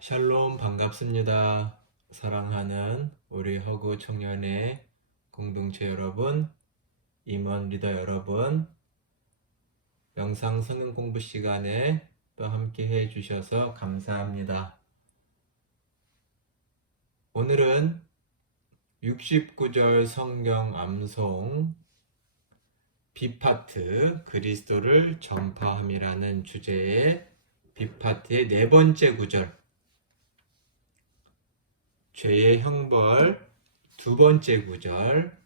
샬롬 반갑습니다. 사랑하는 우리 허구 청년의 공동체 여러분, 임원 리더 여러분, 영상 성경 공부 시간에 또 함께 해 주셔서 감사합니다. 오늘은 69절 성경 암송 B파트 그리스도를 전파함이라는 주제의 B파트의 네 번째 구절 죄의 형벌 두 번째 구절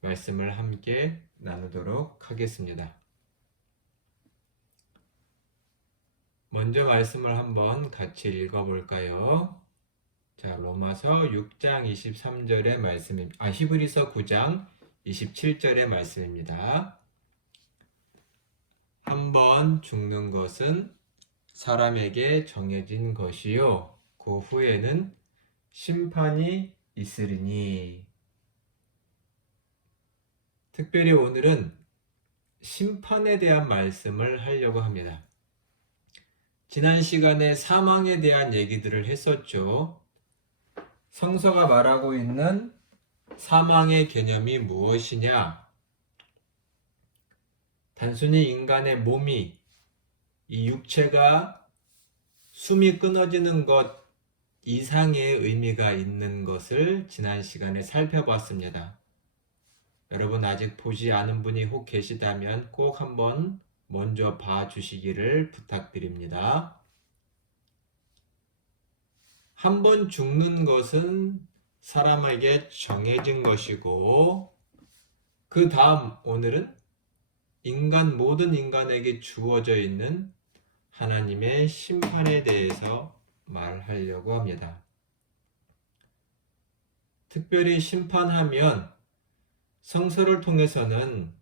말씀을 함께 나누도록 하겠습니다. 먼저 말씀을 한번 같이 읽어볼까요? 자, 로마서 6장 23절의 말씀입니다. 히브리서 9장 27절의 말씀입니다. 한 번 죽는 것은 사람에게 정해진 것이요 그 후에는 심판이 있으리니. 특별히 오늘은 심판에 대한 말씀을 하려고 합니다. 지난 시간에 사망에 대한 얘기들을 했었죠. 성서가 말하고 있는 사망의 개념이 무엇이냐? 단순히 인간의 몸이, 이 육체가 숨이 끊어지는 것 이상의 의미가 있는 것을 지난 시간에 살펴봤습니다. 여러분 아직 보지 않은 분이 혹 계시다면 꼭 한번 먼저 봐주시기를 부탁드립니다. 한 번 죽는 것은 사람에게 정해진 것이고 그 다음 오늘은 모든 인간에게 주어져 있는 하나님의 심판에 대해서 말하려고 합니다. 특별히 심판하면 성서를 통해서는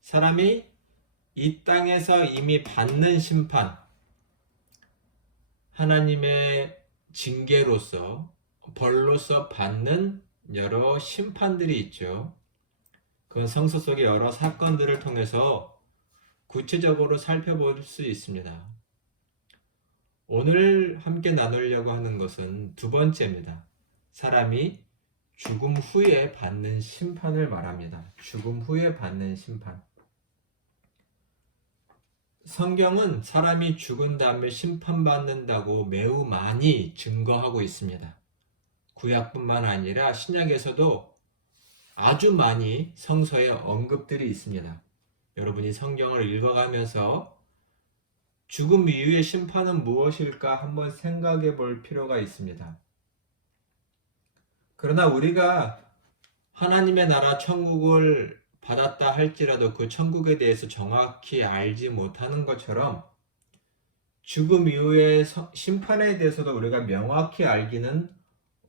사람이 이 땅에서 이미 받는 심판, 하나님의 징계로서, 벌로서 받는 여러 심판들이 있죠. 그건 성서 속의 여러 사건들을 통해서 구체적으로 살펴볼 수 있습니다. 오늘 함께 나누려고 하는 것은 두 번째입니다. 사람이 죽음 후에 받는 심판을 말합니다. 죽음 후에 받는 심판. 성경은 사람이 죽은 다음에 심판받는다고 매우 많이 증거하고 있습니다. 구약뿐만 아니라 신약에서도 아주 많이 성서에 언급들이 있습니다. 여러분이 성경을 읽어가면서 죽음 이후의 심판은 무엇일까 한번 생각해 볼 필요가 있습니다. 그러나 우리가 하나님의 나라 천국을 받았다 할지라도 그 천국에 대해서 정확히 알지 못하는 것처럼 죽음 이후의 심판에 대해서도 우리가 명확히 알기는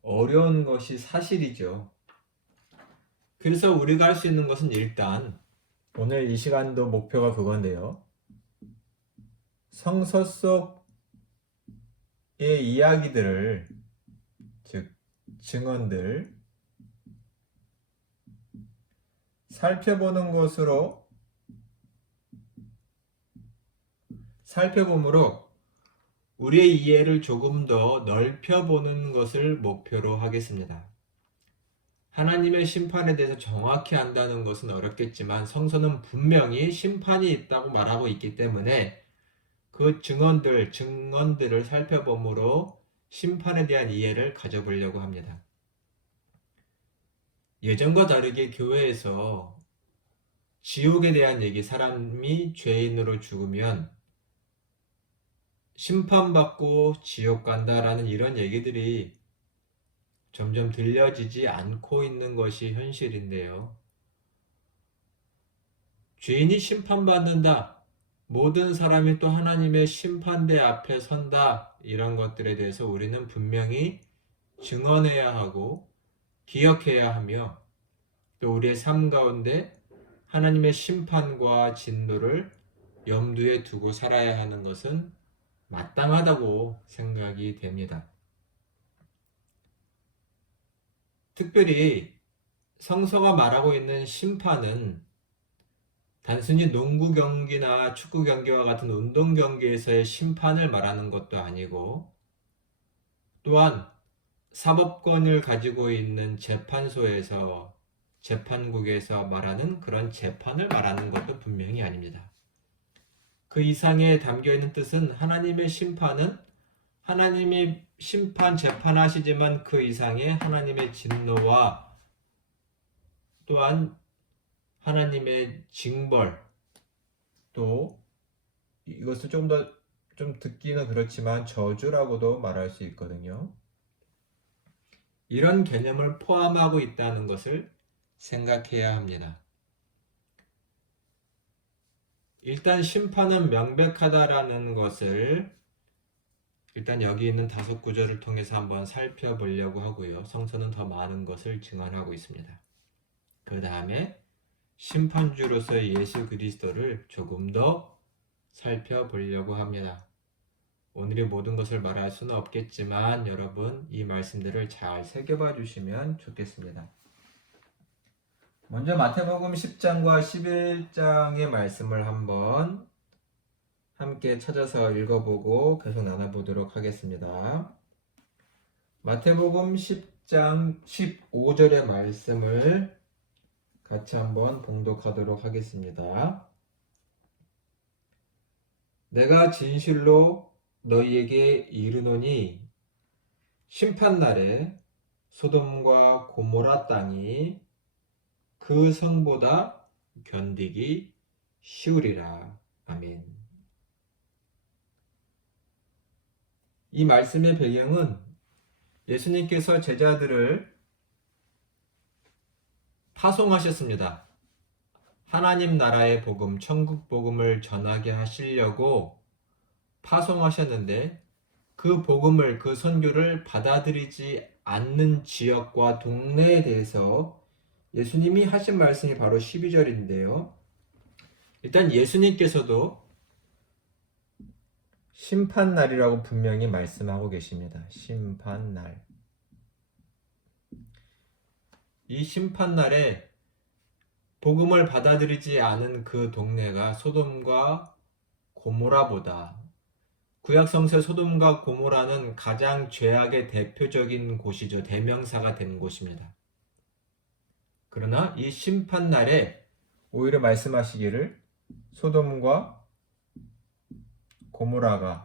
어려운 것이 사실이죠. 그래서 우리가 할 수 있는 것은 일단 오늘 이 시간도 목표가 그건데요. 성서 속의 이야기들을, 즉 증언들 살펴봄으로 우리의 이해를 조금 더 넓혀보는 것을 목표로 하겠습니다. 하나님의 심판에 대해서 정확히 안다는 것은 어렵겠지만 성서는 분명히 심판이 있다고 말하고 있기 때문에 그 증언들을 살펴봄으로 심판에 대한 이해를 가져보려고 합니다. 예전과 다르게 교회에서 지옥에 대한 얘기, 사람이 죄인으로 죽으면 심판받고 지옥 간다라는 이런 얘기들이 점점 들려지지 않고 있는 것이 현실인데요. 죄인이 심판받는다, 모든 사람이 또 하나님의 심판대 앞에 선다, 이런 것들에 대해서 우리는 분명히 증언해야 하고 기억해야 하며 또 우리의 삶 가운데 하나님의 심판과 진노를 염두에 두고 살아야 하는 것은 마땅하다고 생각이 됩니다. 특별히 성서가 말하고 있는 심판은 단순히 농구 경기나 축구 경기와 같은 운동 경기에서의 심판을 말하는 것도 아니고 또한 사법권을 가지고 있는 재판소에서 재판국에서 말하는 그런 재판을 말하는 것도 분명히 아닙니다. 그 이상에 담겨 있는 뜻은 하나님의 심판은 하나님이 심판 재판하시지만 그 이상의 하나님의 진노와 또한 하나님의 징벌, 또 이것을 좀 듣기는 그렇지만 저주라고도 말할 수 있거든요. 이런 개념을 포함하고 있다는 것을 생각해야 합니다. 일단 심판은 명백하다라는 것을 일단 여기 있는 5구절을 통해서 한번 살펴보려고 하고요. 성서는 더 많은 것을 증언하고 있습니다. 그 다음에 심판주로서의 예수 그리스도를 조금 더 살펴보려고 합니다. 오늘의 모든 것을 말할 수는 없겠지만 여러분 이 말씀들을 잘 새겨봐 주시면 좋겠습니다. 먼저 마태복음 10장과 11장의 말씀을 한번 함께 찾아서 읽어보고 계속 나눠보도록 하겠습니다. 마태복음 10장 15절의 말씀을 같이 한번 봉독하도록 하겠습니다. 내가 진실로 너희에게 이르노니 심판날에 소돔과 고모라 땅이 그 성보다 견디기 쉬우리라. 아멘. 이 말씀의 배경은 예수님께서 제자들을 파송하셨습니다. 하나님 나라의 복음, 천국 복음을 전하게 하시려고 파송하셨는데 그 복음을, 그 선교를 받아들이지 않는 지역과 동네에 대해서 예수님이 하신 말씀이 바로 12절인데요. 일단 예수님께서도 심판날이라고 분명히 말씀하고 계십니다. 심판날. 이 심판날에 복음을 받아들이지 않은 그 동네가 소돔과 고모라보다, 구약성서 소돔과 고모라는 가장 죄악의 대표적인 곳이죠. 대명사가 된 곳입니다. 그러나 이 심판날에 오히려 말씀하시기를 소돔과 고모라가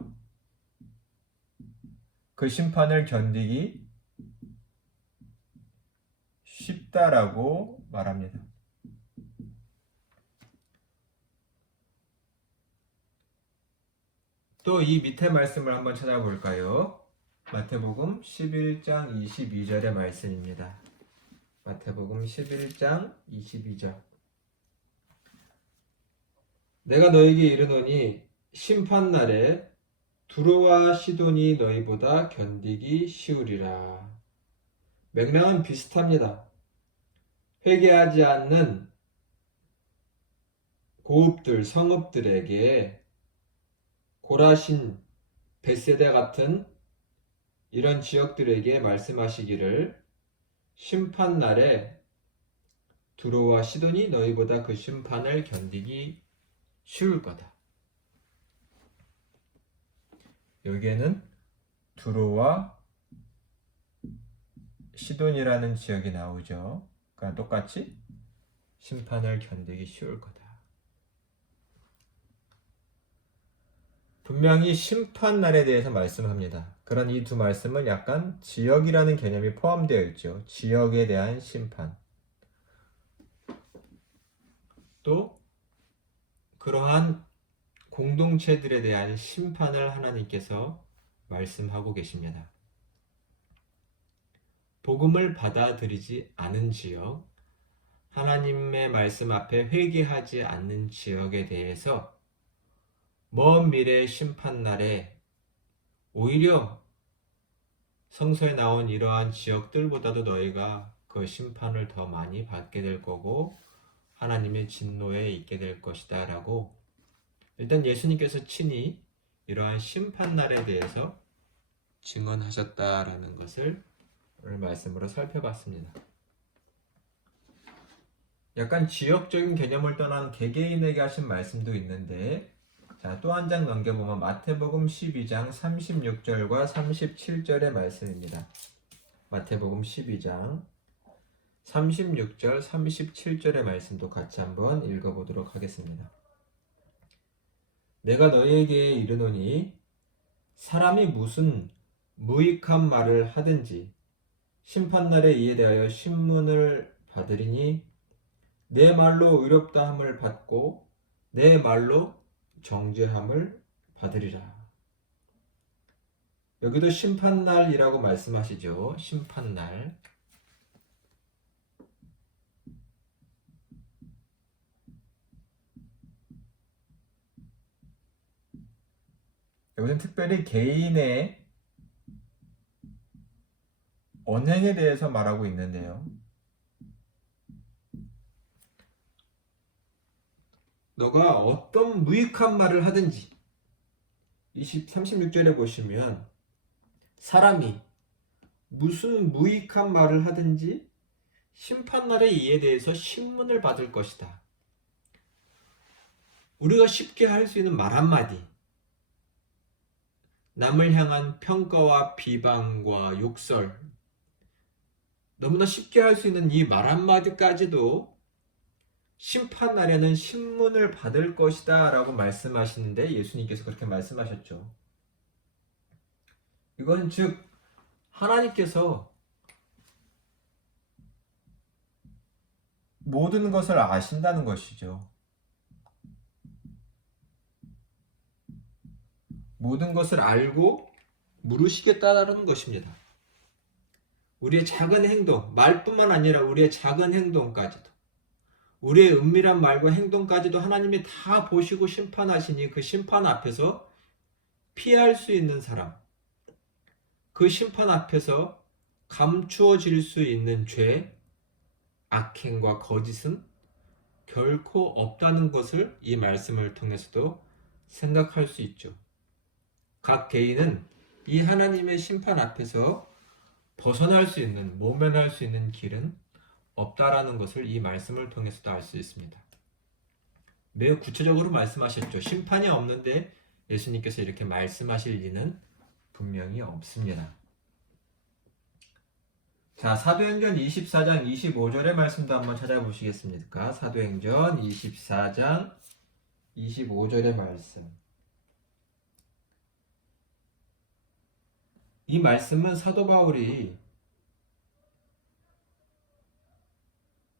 그 심판을 견디기 쉽다라고 말합니다. 또 이 밑에 말씀을 한번 찾아볼까요? 마태복음 11장 22절의 말씀입니다. 마태복음 11장 22절. 내가 너에게 이르노니 심판날에 두로와 시돈이 너희보다 견디기 쉬우리라. 맥락은 비슷합니다. 회개하지 않는 고읍들, 성읍들에게 고라신, 벳세다 같은 이런 지역들에게 말씀하시기를 심판날에 두로와 시돈이 너희보다 그 심판을 견디기 쉬울 거다. 여기에는 두로와 시돈이라는 지역이 나오죠. 그러니까 똑같이 심판을 견디기 쉬울 거다. 분명히 심판날에 대해서 말씀합니다. 그런 이 두 말씀은 약간 지역이라는 개념이 포함되어 있죠. 지역에 대한 심판. 또 그러한 공동체들에 대한 심판을 하나님께서 말씀하고 계십니다. 복음을 받아들이지 않은 지역, 하나님의 말씀 앞에 회개하지 않는 지역에 대해서 먼 미래의 심판날에 오히려 성서에 나온 이러한 지역들보다도 너희가 그 심판을 더 많이 받게 될 거고 하나님의 진노에 있게 될 것이다 라고 일단 예수님께서 친히 이러한 심판날에 대해서 증언하셨다라는 것을 오늘 말씀으로 살펴봤습니다. 약간 지역적인 개념을 떠난 개개인에게 하신 말씀도 있는데 자, 또 한 장 넘겨보면 마태복음 12장 36절과 37절의 말씀입니다. 마태복음 12장 36절, 37절의 말씀도 같이 한번 읽어보도록 하겠습니다. 내가 너희에게 이르노니 사람이 무슨 무익한 말을 하든지 심판날에 이에 대하여 신문을 받으리니 내 말로 의롭다함을 받고 내 말로 정죄함을 받으리라. 여기도 심판날이라고 말씀하시죠. 심판날. 여기는 특별히 개인의 언행에 대해서 말하고 있는데요. 너가 어떤 무익한 말을 하든지 36절에 보시면 사람이 무슨 무익한 말을 하든지 심판날에 이에 대해서 신문을 받을 것이다. 우리가 쉽게 할 수 있는 말 한마디, 남을 향한 평가와 비방과 욕설, 너무나 쉽게 할 수 있는 이 말 한마디까지도 심판날에는 신문을 받을 것이다 라고 말씀하시는데 예수님께서 그렇게 말씀하셨죠. 이건 즉 하나님께서 모든 것을 아신다는 것이죠. 모든 것을 알고 물으시겠다라는 것입니다. 우리의 작은 행동, 말뿐만 아니라 우리의 작은 행동까지도, 우리의 은밀한 말과 행동까지도 하나님이 다 보시고 심판하시니 그 심판 앞에서 피할 수 있는 사람, 그 심판 앞에서 감추어질 수 있는 죄, 악행과 거짓은 결코 없다는 것을 이 말씀을 통해서도 생각할 수 있죠. 각 개인은 이 하나님의 심판 앞에서 벗어날 수 있는, 모면할 수 있는 길은 없다라는 것을 이 말씀을 통해서도 알 수 있습니다. 매우 구체적으로 말씀하셨죠. 심판이 없는데 예수님께서 이렇게 말씀하실 리는 분명히 없습니다. 자, 사도행전 24장 25절의 말씀도 한번 찾아보시겠습니까? 사도행전 24장 25절의 말씀. 이 말씀은 사도 바울이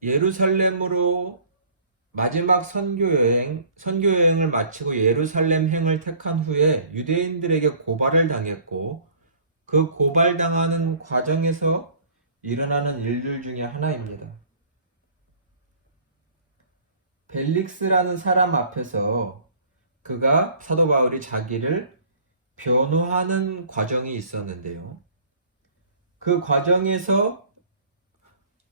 예루살렘으로 마지막 선교여행을 마치고 예루살렘 행을 택한 후에 유대인들에게 고발을 당했고 그 고발당하는 과정에서 일어나는 일들 중에 하나입니다. 벨릭스라는 사람 앞에서 그가 사도 바울이 자기를 변호하는 과정이 있었는데요. 그 과정에서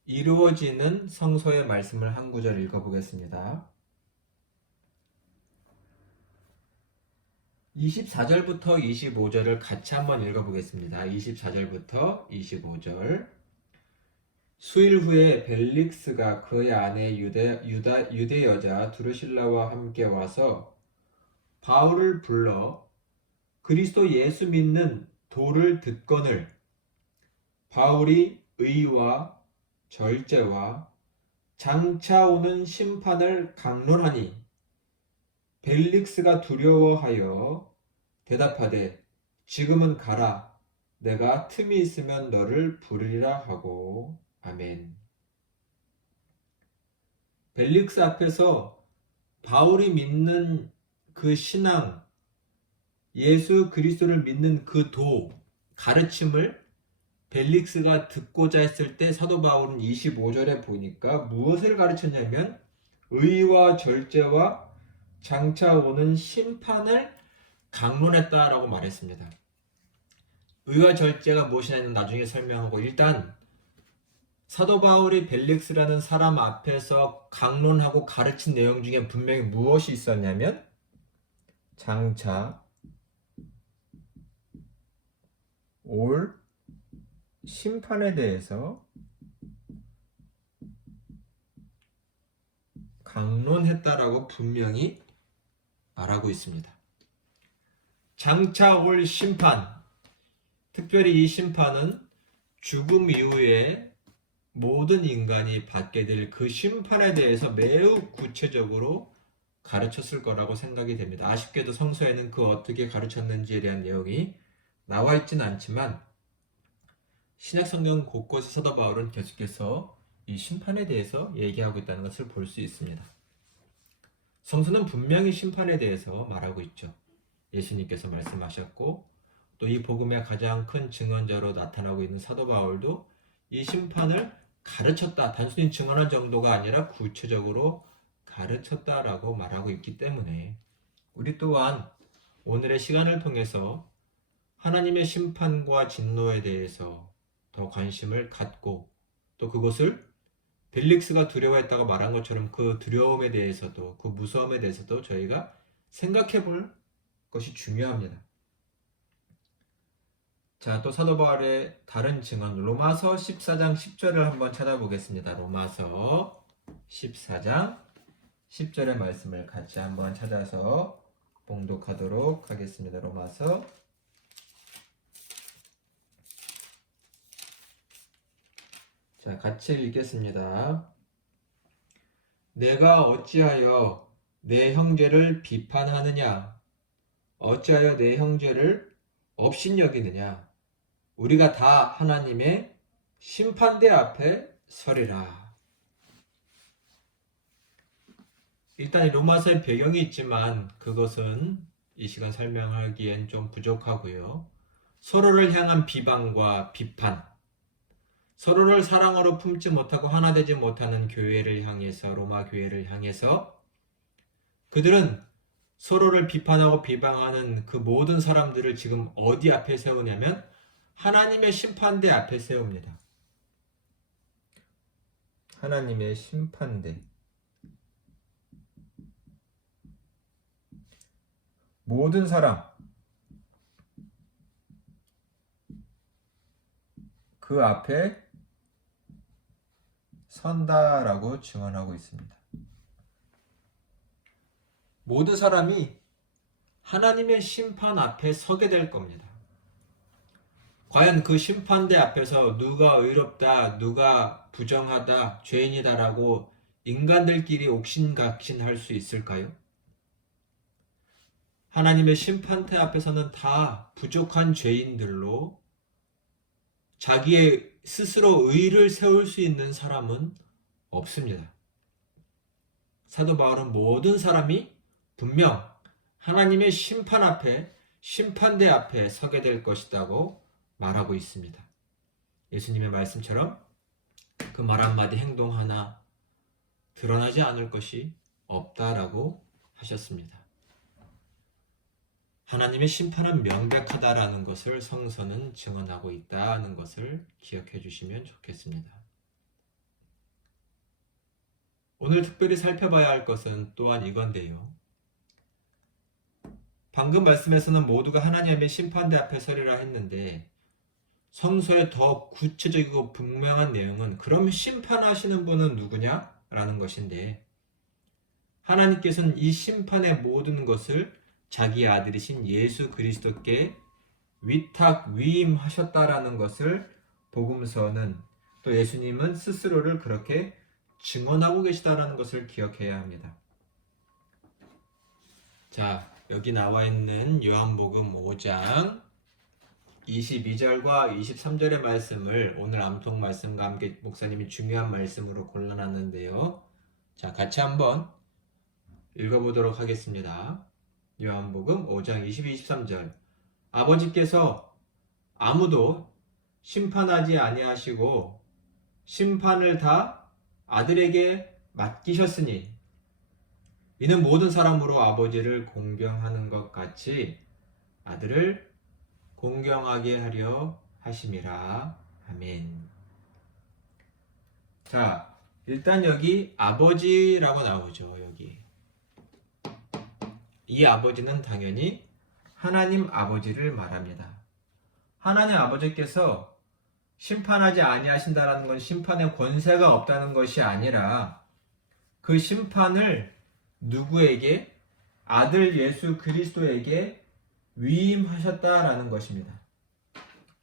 이루어지는 성서의 말씀을 한 구절 읽어보겠습니다. 24절부터 25절을 같이 한번 읽어보겠습니다. 24절부터 25절. 수일 후에 벨릭스가 그의 아내 유대 여자 두루실라와 함께 와서 바울을 불러 그리스도 예수 믿는 도를 듣거늘 바울이 의와 절제와 장차 오는 심판을 강론하니 벨릭스가 두려워하여 대답하되 지금은 가라 내가 틈이 있으면 너를 부르리라 하고 아멘. 벨릭스 앞에서 바울이 믿는 그 신앙, 예수 그리스도를 믿는 그 도, 가르침을 벨릭스가 듣고자 했을 때 사도 바울은 25절에 보니까 무엇을 가르쳤냐면 의와 절제와 장차 오는 심판을 강론했다라고 말했습니다. 의와 절제가 무엇이냐는 나중에 설명하고 일단 사도 바울이 벨릭스라는 사람 앞에서 강론하고 가르친 내용 중에 분명히 무엇이 있었냐면 장차 올 심판에 대해서 강론했다라고 분명히 말하고 있습니다. 장차 올 심판, 특별히 이 심판은 죽음 이후에 모든 인간이 받게 될 그 심판에 대해서 매우 구체적으로 가르쳤을 거라고 생각이 됩니다. 아쉽게도 성서에는 그 어떻게 가르쳤는지에 대한 내용이 나와 있지는 않지만 신약 성경 곳곳에 사도 바울은 계속해서 이 심판에 대해서 얘기하고 있다는 것을 볼 수 있습니다. 성서는 분명히 심판에 대해서 말하고 있죠. 예수님께서 말씀하셨고 또 이 복음의 가장 큰 증언자로 나타나고 있는 사도 바울도 이 심판을 가르쳤다. 단순히 증언한 정도가 아니라 구체적으로 가르쳤다라고 말하고 있기 때문에 우리 또한 오늘의 시간을 통해서 하나님의 심판과 진노에 대해서 더 관심을 갖고 또 그것을 벨릭스가 두려워했다고 말한 것처럼 그 두려움에 대해서도 그 무서움에 대해서도 저희가 생각해 볼 것이 중요합니다. 자, 또 사도 바울의 다른 증언 로마서 14장 10절을 한번 찾아보겠습니다. 로마서 14장 10절의 말씀을 같이 한번 찾아서 봉독하도록 하겠습니다. 로마서 자, 같이 읽겠습니다. 내가 어찌하여 내 형제를 비판하느냐? 어찌하여 내 형제를 업신여기느냐? 우리가 다 하나님의 심판대 앞에 서리라. 일단 로마서의 배경이 있지만 그것은 이 시간 설명하기엔 좀 부족하고요. 서로를 향한 비방과 비판, 서로를 사랑으로 품지 못하고 하나 되지 못하는 교회를 향해서 로마 교회를 향해서 그들은 서로를 비판하고 비방하는 그 모든 사람들을 지금 어디 앞에 세우냐면 하나님의 심판대 앞에 세웁니다. 하나님의 심판대. 모든 사람 그 앞에 선다라고 증언하고 있습니다. 모든 사람이 하나님의 심판 앞에 서게 될 겁니다. 과연 그 심판대 앞에서 누가 의롭다, 누가 부정하다, 죄인이다라고 인간들끼리 옥신각신할 수 있을까요? 하나님의 심판대 앞에서는 다 부족한 죄인들로 자기의 스스로 의를 세울 수 있는 사람은 없습니다. 사도 바울은 모든 사람이 분명 하나님의 심판 앞에, 심판대 앞에 서게 될 것이라고 말하고 있습니다. 예수님의 말씀처럼 그 말 한마디 행동 하나 드러나지 않을 것이 없다라고 하셨습니다. 하나님의 심판은 명백하다라는 것을 성서는 증언하고 있다는 것을 기억해 주시면 좋겠습니다. 오늘 특별히 살펴봐야 할 것은 또한 이건데요. 방금 말씀에서는 모두가 하나님의 심판대 앞에 서리라 했는데 성서의 더 구체적이고 분명한 내용은 그럼 심판하시는 분은 누구냐? 라는 것인데 하나님께서는 이 심판의 모든 것을 자기 아들이신 예수 그리스도께 위탁 위임하셨다라는 것을 복음서는 또 예수님은 스스로를 그렇게 증언하고 계시다라는 것을 기억해야 합니다. 자, 여기 나와 있는 요한복음 5장 22절과 23절의 말씀을 오늘 암송 말씀과 함께 목사님이 중요한 말씀으로 골라놨는데요. 자, 같이 한번 읽어보도록 하겠습니다. 요한복음 5장 22, 23절. 아버지께서 아무도 심판하지 아니하시고 심판을 다 아들에게 맡기셨으니 이는 모든 사람으로 아버지를 공경하는 것 같이 아들을 공경하게 하려 하심이라. 아멘. 자, 일단 여기 아버지라고 나오죠. 여기 이 아버지는 당연히 하나님 아버지를 말합니다. 하나님 아버지께서 심판하지 아니하신다라는 건 심판의 권세가 없다는 것이 아니라 그 심판을 누구에게? 아들 예수 그리스도에게 위임하셨다라는 것입니다.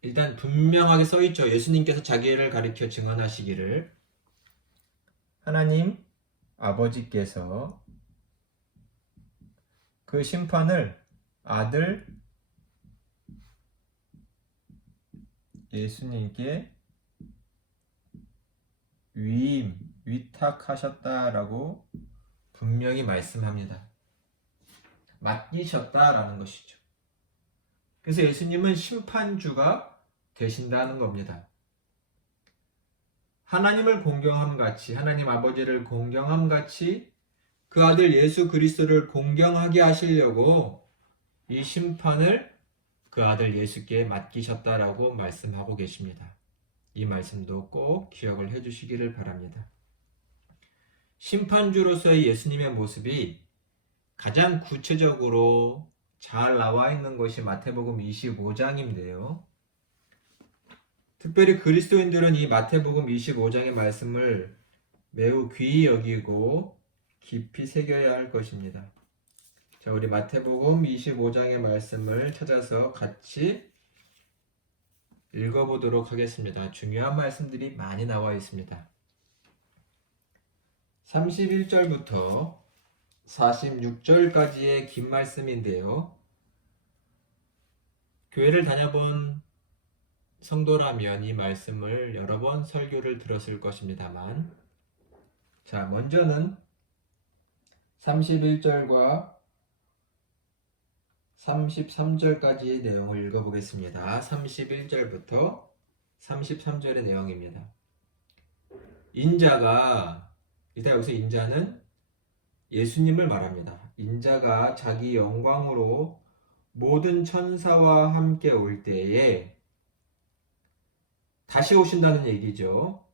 일단 분명하게 써 있죠. 예수님께서 자기를 가리켜 증언하시기를 하나님 아버지께서 그 심판을 아들 예수님께 위탁하셨다라고 분명히 말씀합니다. 맡기셨다라는 것이죠. 그래서 예수님은 심판주가 되신다는 겁니다. 하나님을 공경함같이, 하나님 아버지를 공경함같이 그 아들 예수 그리스도를 공경하게 하시려고 이 심판을 그 아들 예수께 맡기셨다라고 말씀하고 계십니다. 이 말씀도 꼭 기억을 해주시기를 바랍니다. 심판주로서의 예수님의 모습이 가장 구체적으로 잘 나와 있는 것이 마태복음 25장인데요. 특별히 그리스도인들은 이 마태복음 25장의 말씀을 매우 귀히 여기고 깊이 새겨야 할 것입니다. 자, 우리 마태복음 25장의 말씀을 찾아서 같이 읽어보도록 하겠습니다. 중요한 말씀들이 많이 나와 있습니다. 31절부터 46절까지의 긴 말씀인데요. 교회를 다녀본 성도라면 이 말씀을 여러 번 설교를 들었을 것입니다만, 자, 먼저는 31절과 33절까지의 내용을 읽어보겠습니다. 31절부터 33절의 내용입니다. 인자가, 일단 여기서 인자는 예수님을 말합니다. 인자가 자기 영광으로 모든 천사와 함께 올 때에, 다시 오신다는 얘기죠.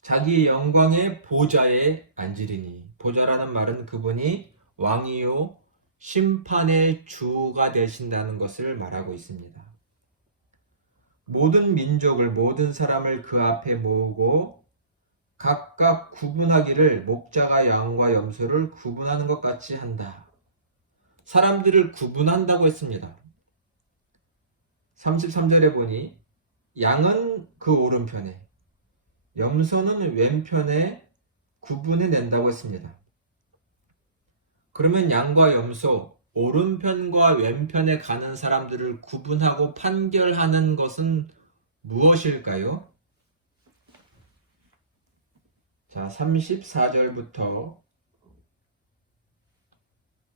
자기 영광의 보좌에 앉으리니, 보좌라는 말은 그분이 왕이요 심판의 주가 되신다는 것을 말하고 있습니다. 모든 민족을, 모든 사람을 그 앞에 모으고 각각 구분하기를 목자가 양과 염소를 구분하는 것 같이 한다. 사람들을 구분한다고 했습니다. 33절에 보니 양은 그 오른편에, 염소는 왼편에 구분해 낸다고 했습니다. 그러면 양과 염소, 오른편과 왼편에 가는 사람들을 구분하고 판결하는 것은 무엇일까요? 자, 34절부터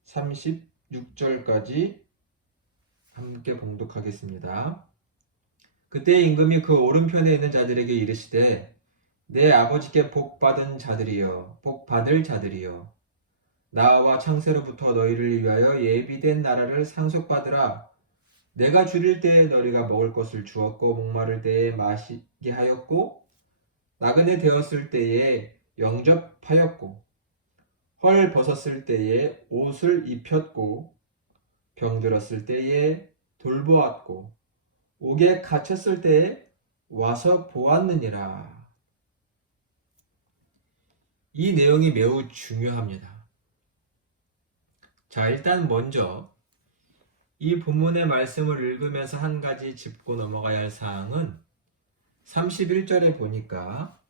36절까지 함께 봉독하겠습니다. 그때 임금이 그 오른편에 있는 자들에게 이르시되 내 아버지께 복받은 자들이여, 복받을 자들이여, 나와 창세로부터 너희를 위하여 예비된 나라를 상속받으라. 내가 줄일 때에 너희가 먹을 것을 주었고 목마를 때에 마시게 하였고 나그네 되었을 때에 영접하였고 헐 벗었을 때에 옷을 입혔고 병들었을 때에 돌보았고 옥에 갇혔을 때에 와서 보았느니라. 이 내용이 매우 중요합니다. 자, 일단 먼저 이 본문의 말씀을 읽으면서 한 가지 짚고 넘어가야 할 사항은 31절에 보니까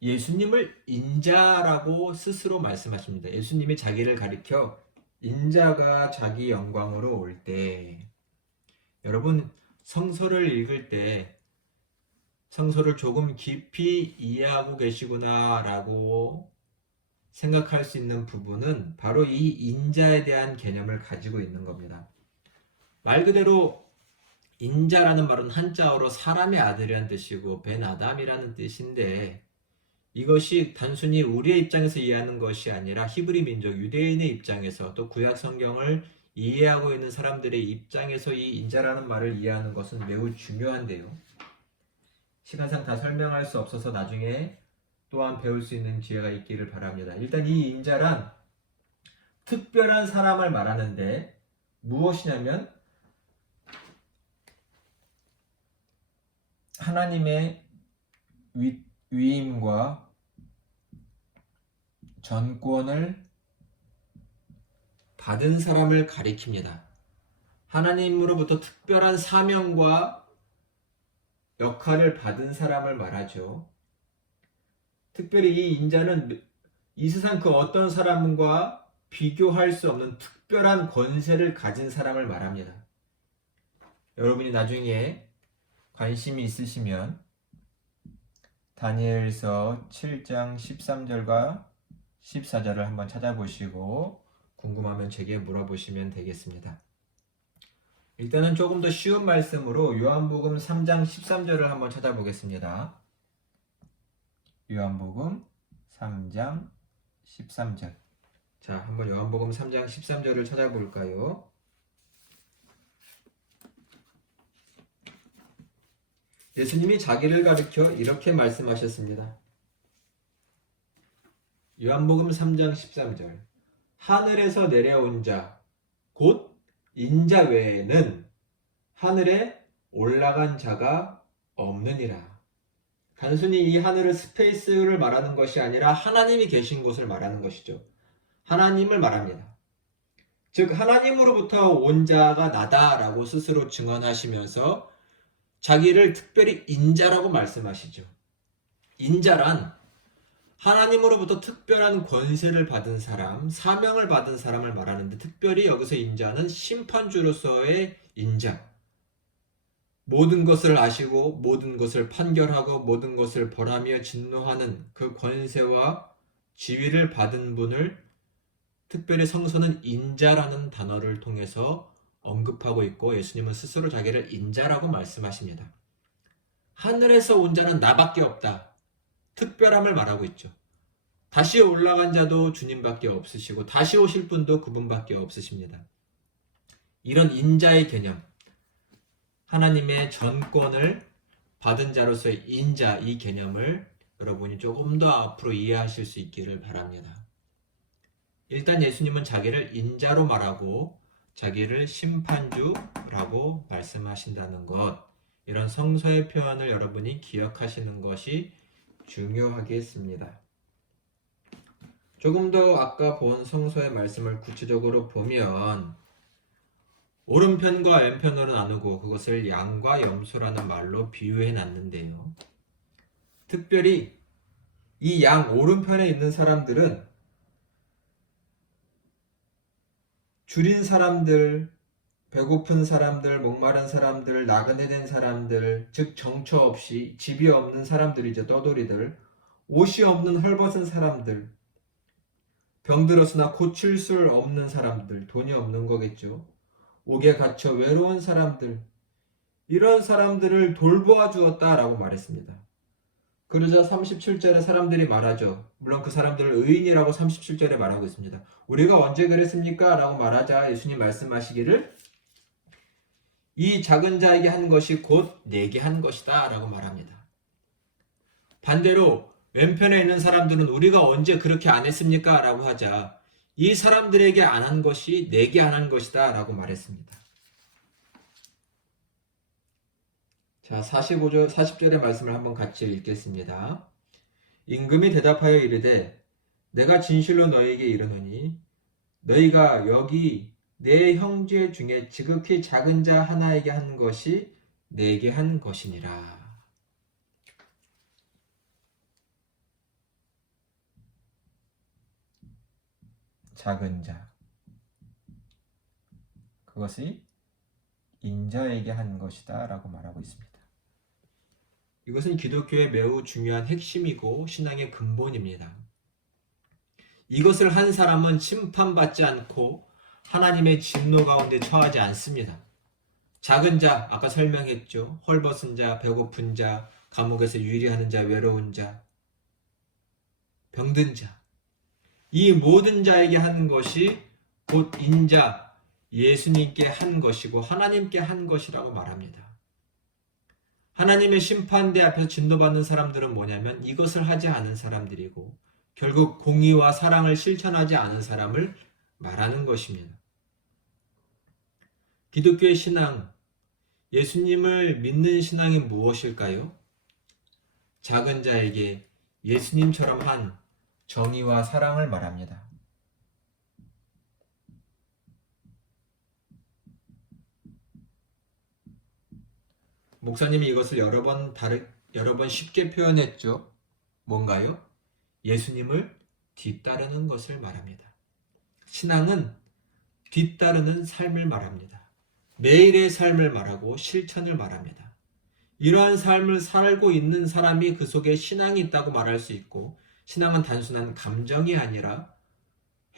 예수님을 인자라고 스스로 말씀하십니다. 예수님이 자기를 가리켜 인자가 자기 영광으로 올 때, 여러분 성서를 읽을 때 성서를 조금 깊이 이해하고 계시구나 라고 생각할 수 있는 부분은 바로 이 인자에 대한 개념을 가지고 있는 겁니다. 말 그대로 인자라는 말은 한자어로 사람의 아들이라는 뜻이고 벤 아담이라는 뜻인데, 이것이 단순히 우리의 입장에서 이해하는 것이 아니라 히브리 민족 유대인의 입장에서 또 구약 성경을 이해하고 있는 사람들의 입장에서 이 인자라는 말을 이해하는 것은 매우 중요한데요. 시간상 다 설명할 수 없어서 나중에 또한 배울 수 있는 기회가 있기를 바랍니다. 일단 이 인자란 특별한 사람을 말하는데 무엇이냐면 하나님의 위임과 전권을 받은 사람을 가리킵니다. 하나님으로부터 특별한 사명과 역할을 받은 사람을 말하죠. 특별히 이 인자는 이 세상 그 어떤 사람과 비교할 수 없는 특별한 권세를 가진 사람을 말합니다. 여러분이 나중에 관심이 있으시면 다니엘서 7장 13절과 14절을 한번 찾아보시고 궁금하면 제게 물어보시면 되겠습니다. 일단은 조금 더 쉬운 말씀으로 요한복음 3장 13절을 한번 찾아보겠습니다. 요한복음 3장 13절. 자, 한번 요한복음 3장 13절을 찾아볼까요? 예수님이 자기를 가리켜 이렇게 말씀하셨습니다. 요한복음 3장 13절. 하늘에서 내려온 자, 곧 인자 외에는 하늘에 올라간 자가 없느니라. 단순히 이 하늘은 스페이스를 말하는 것이 아니라 하나님이 계신 곳을 말하는 것이죠. 하나님을 말합니다. 즉 하나님으로부터 온 자가 나다라고 스스로 증언하시면서 자기를 특별히 인자라고 말씀하시죠. 인자란 하나님으로부터 특별한 권세를 받은 사람, 사명을 받은 사람을 말하는데 특별히 여기서 인자는 심판주로서의 인자. 모든 것을 아시고 모든 것을 판결하고 모든 것을 벌하며 진노하는 그 권세와 지위를 받은 분을 특별히 성서는 인자라는 단어를 통해서 언급하고 있고 예수님은 스스로 자기를 인자라고 말씀하십니다. 하늘에서 온 자는 나밖에 없다. 특별함을 말하고 있죠. 다시 올라간 자도 주님밖에 없으시고 다시 오실 분도 그분밖에 없으십니다. 이런 인자의 개념, 하나님의 전권을 받은 자로서의 인자, 이 개념을 여러분이 조금 더 앞으로 이해하실 수 있기를 바랍니다. 일단 예수님은 자기를 인자로 말하고 자기를 심판주라고 말씀하신다는 것, 이런 성서의 표현을 여러분이 기억하시는 것이 중요하겠습니다. 조금 더 아까 본 성서의 말씀을 구체적으로 보면 오른편과 왼편으로 나누고 그것을 양과 염소라는 말로 비유해 놨는데요. 특별히 이 양 오른편에 있는 사람들은 줄인 사람들, 배고픈 사람들, 목마른 사람들, 나그네 된 사람들, 즉 정처 없이 집이 없는 사람들이죠. 떠돌이들, 옷이 없는 헐벗은 사람들, 병들었으나 고칠 수 없는 사람들, 돈이 없는 거겠죠. 옥에 갇혀 외로운 사람들, 이런 사람들을 돌보아 주었다라고 말했습니다. 그러자 37절에 사람들이 말하죠. 물론 그 사람들을 의인이라고 37절에 말하고 있습니다. 우리가 언제 그랬습니까? 라고 말하자 예수님 말씀하시기를 이 작은 자에게 한 것이 곧 내게 한 것이다 라고 말합니다. 반대로 왼편에 있는 사람들은 우리가 언제 그렇게 안 했습니까? 라고 하자 이 사람들에게 안 한 것이 내게 안 한 것이다 라고 말했습니다. 자, 40절의 말씀을 한번 같이 읽겠습니다. 임금이 대답하여 이르되 내가 진실로 너희에게 이르노니 너희가 여기 내 형제 중에 지극히 작은 자 하나에게 한 것이 내게 한 것이니라. 작은 자, 그것이 인자에게 한 것이다 라고 말하고 있습니다. 이것은 기독교의 매우 중요한 핵심이고 신앙의 근본입니다. 이것을 한 사람은 심판받지 않고 하나님의 진노 가운데 처하지 않습니다. 작은 자, 아까 설명했죠. 헐벗은 자, 배고픈 자, 감옥에서 유리하는 자, 외로운 자, 병든 자, 이 모든 자에게 한 것이 곧 인자, 예수님께 한 것이고 하나님께 한 것이라고 말합니다. 하나님의 심판대 앞에서 진노받는 사람들은 뭐냐면 이것을 하지 않은 사람들이고 결국 공의와 사랑을 실천하지 않은 사람을 말하는 것입니다. 기독교의 신앙, 예수님을 믿는 신앙이 무엇일까요? 작은 자에게 예수님처럼 한 정의와 사랑을 말합니다. 목사님이 이것을 여러 번 쉽게 표현했죠. 뭔가요? 예수님을 뒤따르는 것을 말합니다. 신앙은 뒤따르는 삶을 말합니다. 매일의 삶을 말하고 실천을 말합니다. 이러한 삶을 살고 있는 사람이 그 속에 신앙이 있다고 말할 수 있고, 신앙은 단순한 감정이 아니라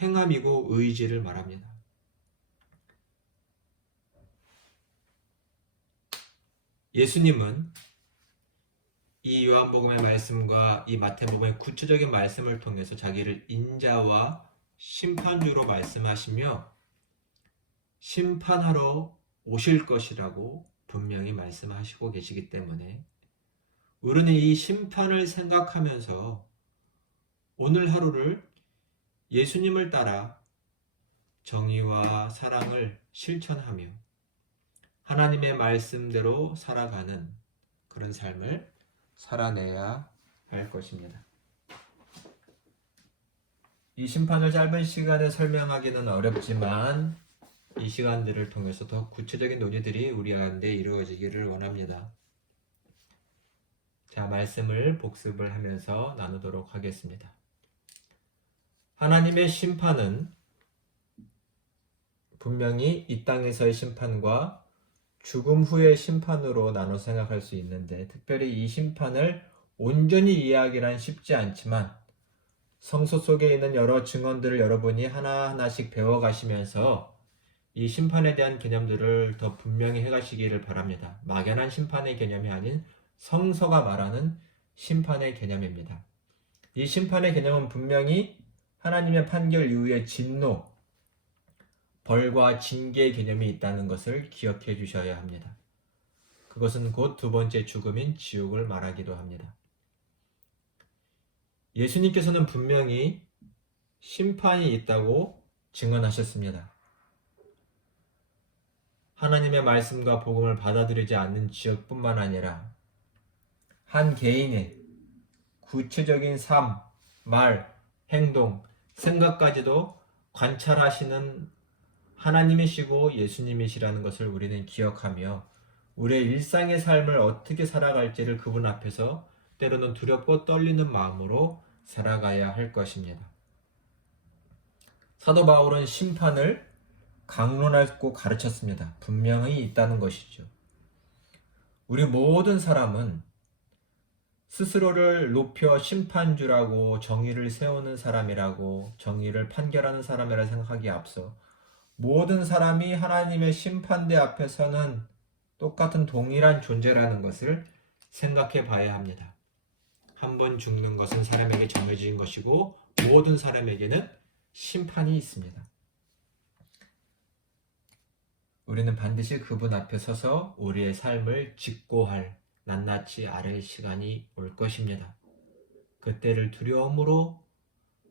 행함이고 의지를 말합니다. 예수님은 이 요한복음의 말씀과 이 마태복음의 구체적인 말씀을 통해서 자기를 인자와 심판주로 말씀하시며 심판하러 오실 것이라고 분명히 말씀하시고 계시기 때문에 우리는 이 심판을 생각하면서 오늘 하루를 예수님을 따라 정의와 사랑을 실천하며 하나님의 말씀대로 살아가는 그런 삶을 살아내야 할 것입니다. 이 심판을 짧은 시간에 설명하기는 어렵지만 이 시간들을 통해서 더 구체적인 논의들이 우리 가운데 이루어지기를 원합니다. 자, 말씀을 복습을 하면서 나누도록 하겠습니다. 하나님의 심판은 분명히 이 땅에서의 심판과 죽음 후의 심판으로 나눠 생각할 수 있는데, 특별히 이 심판을 온전히 이해하기란 쉽지 않지만 성서 속에 있는 여러 증언들을 여러분이 하나하나씩 배워가시면서 이 심판에 대한 개념들을 더 분명히 해가시기를 바랍니다. 막연한 심판의 개념이 아닌 성서가 말하는 심판의 개념입니다. 이 심판의 개념은 분명히 하나님의 판결 이후의 진노, 벌과 징계의 개념이 있다는 것을 기억해 주셔야 합니다. 그것은 곧 두 번째 죽음인 지옥을 말하기도 합니다. 예수님께서는 분명히 심판이 있다고 증언하셨습니다. 하나님의 말씀과 복음을 받아들이지 않는 지역뿐만 아니라 한 개인의 구체적인 삶, 말, 행동, 생각까지도 관찰하시는 하나님이시고 예수님이시라는 것을 우리는 기억하며 우리의 일상의 삶을 어떻게 살아갈지를 그분 앞에서 때로는 두렵고 떨리는 마음으로 살아가야 할 것입니다. 사도 바울은 심판을 강론하고 가르쳤습니다. 분명히 있다는 것이죠. 우리 모든 사람은 스스로를 높여 심판주라고, 정의를 세우는 사람이라고, 정의를 판결하는 사람이라 생각하기에 앞서 모든 사람이 하나님의 심판대 앞에서는 똑같은 동일한 존재라는 것을 생각해 봐야 합니다. 한 번 죽는 것은 사람에게 정해진 것이고 모든 사람에게는 심판이 있습니다. 우리는 반드시 그분 앞에 서서 우리의 삶을 직고할, 낱낱이 아뢰 시간이 올 것입니다. 그때를 두려움으로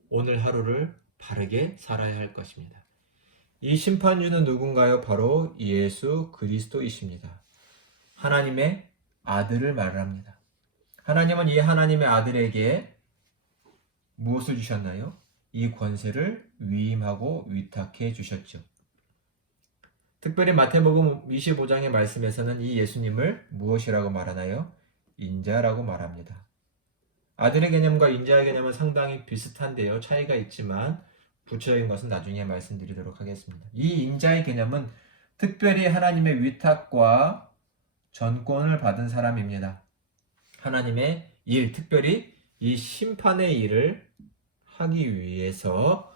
오늘 하루를 바르게 살아야 할 것입니다. 이 심판주는 누군가요? 바로 예수 그리스도이십니다. 하나님의 아들을 말합니다. 하나님은 이 하나님의 아들에게 무엇을 주셨나요? 이 권세를 위임하고 위탁해 주셨죠. 특별히 마태복음 25장의 말씀에서는 이 예수님을 무엇이라고 말하나요? 인자라고 말합니다. 아들의 개념과 인자의 개념은 상당히 비슷한데요. 차이가 있지만 구체적인 것은 나중에 말씀드리도록 하겠습니다. 이 인자의 개념은 특별히 하나님의 위탁과 전권을 받은 사람입니다. 하나님의 일, 특별히 이 심판의 일을 하기 위해서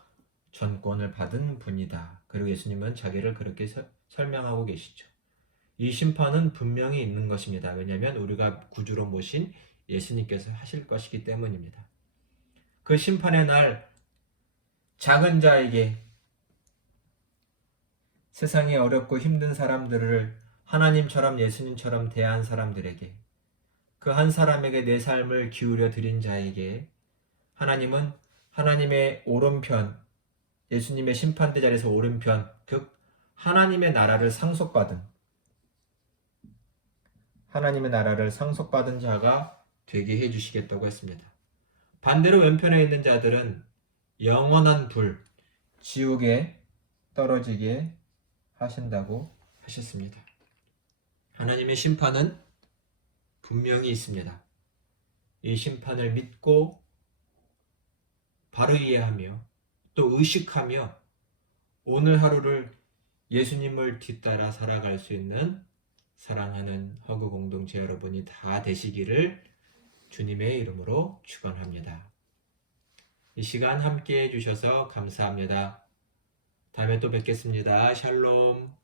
전권을 받은 분이다. 그리고 예수님은 자기를 그렇게 설명하고 계시죠. 이 심판은 분명히 있는 것입니다. 왜냐하면 우리가 구주로 모신 예수님께서 하실 것이기 때문입니다. 그 심판의 날 작은 자에게, 세상에 어렵고 힘든 사람들을 하나님처럼 예수님처럼 대한 사람들에게, 그 한 사람에게 내 삶을 기울여 드린 자에게 하나님은 하나님의 오른편, 예수님의 심판대 자리에서 오른편, 즉 하나님의 나라를 상속받은 자가 되게 해주시겠다고 했습니다. 반대로 왼편에 있는 자들은 영원한 불, 지옥에 떨어지게 하신다고 하셨습니다. 하나님의 심판은 분명히 있습니다. 이 심판을 믿고 바로 이해하며 또 의식하며 오늘 하루를 예수님을 뒤따라 살아갈 수 있는 사랑하는 허그 공동체 여러분이 다 되시기를 주님의 이름으로 축원합니다. 이 시간 함께 해주셔서 감사합니다. 다음에 또 뵙겠습니다. 샬롬.